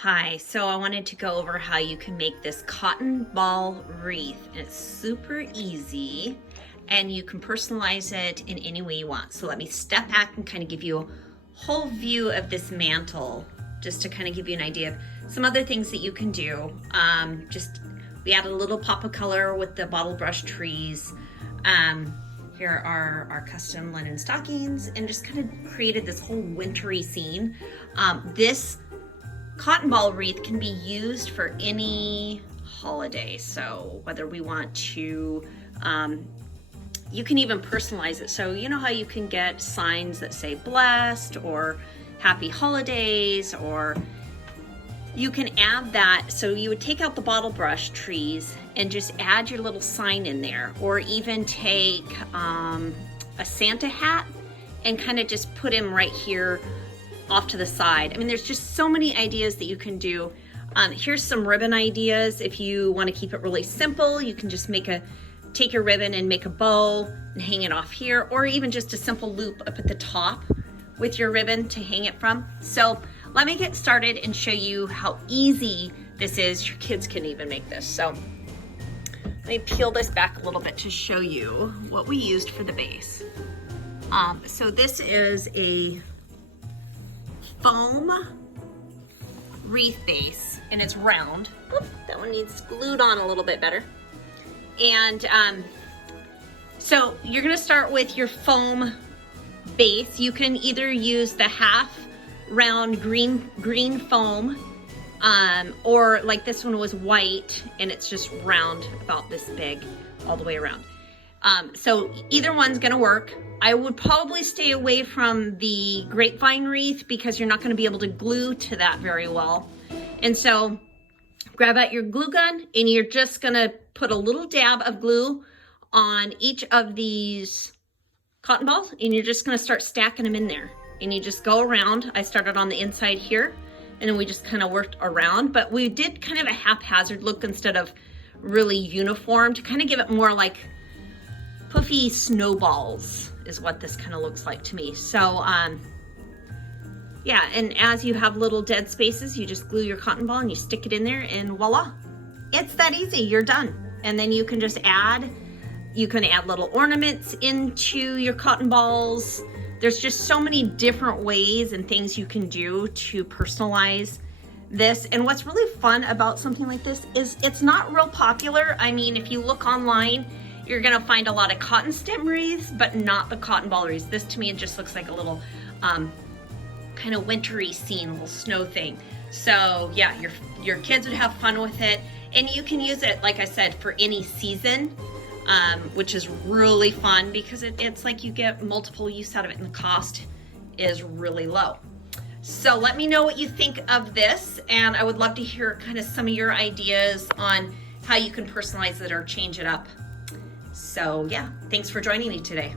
Hi, so I wanted to go over how you can make this cotton ball wreath. And it's super easy and you can personalize it in any way you want. So let me step back and kind of give you a whole view of this mantle, just to kind of give you an idea of some other things that you can do. We added a little pop of color with the bottle brush trees. Here are our custom linen stockings, and just kind of created this whole wintry scene. This cotton ball wreath can be used for any holiday. So whether we want to, you can even personalize it. So you know how you can get signs that say blessed or happy holidays, or you can add that. So you would take out the bottle brush trees and just add your little sign in there, or even take a Santa hat and kind of just put him right here off to the side. I mean, there's just so many ideas that you can do. Here's some ribbon ideas. If you want to keep it really simple, you can just take your ribbon and make a bow and hang it off here, or even just a simple loop up at the top with your ribbon to hang it from. So let me get started and show you how easy this is. Your kids can even make this. So let me peel this back a little bit to show you what we used for the base. So this is a foam wreath base, and it's round. Oop, that one needs glued on a little bit better. And so you're gonna start with your foam base. You can either use the half round green foam, or like this one was white and it's just round about this big all the way around. So either one's gonna work. I would probably stay away from the grapevine wreath because you're not gonna be able to glue to that very well. And so grab out your glue gun and you're just gonna put a little dab of glue on each of these cotton balls, and you're just gonna start stacking them in there. And you just go around. I started on the inside here, and then we just kind of worked around, but we did kind of a haphazard look instead of really uniform, to kind of give it more like puffy snowballs is what this kind of looks like to me. So yeah, and as you have little dead spaces, you just glue your cotton ball and you stick it in there, and voila, it's that easy. You're done. And then you can just add little ornaments into your cotton balls. There's just so many different ways and things you can do to personalize this. And what's really fun about something like this is it's not real popular. I mean, if you look online, you're gonna find a lot of cotton stem wreaths, but not the cotton ball wreaths. This to me, it just looks like a little kind of wintry scene, a little snow thing. So yeah, your kids would have fun with it. And you can use it, like I said, for any season, which is really fun because it's like you get multiple use out of it and the cost is really low. So let me know what you think of this, and I would love to hear kind of some of your ideas on how you can personalize it or change it up. So yeah, thanks for joining me today.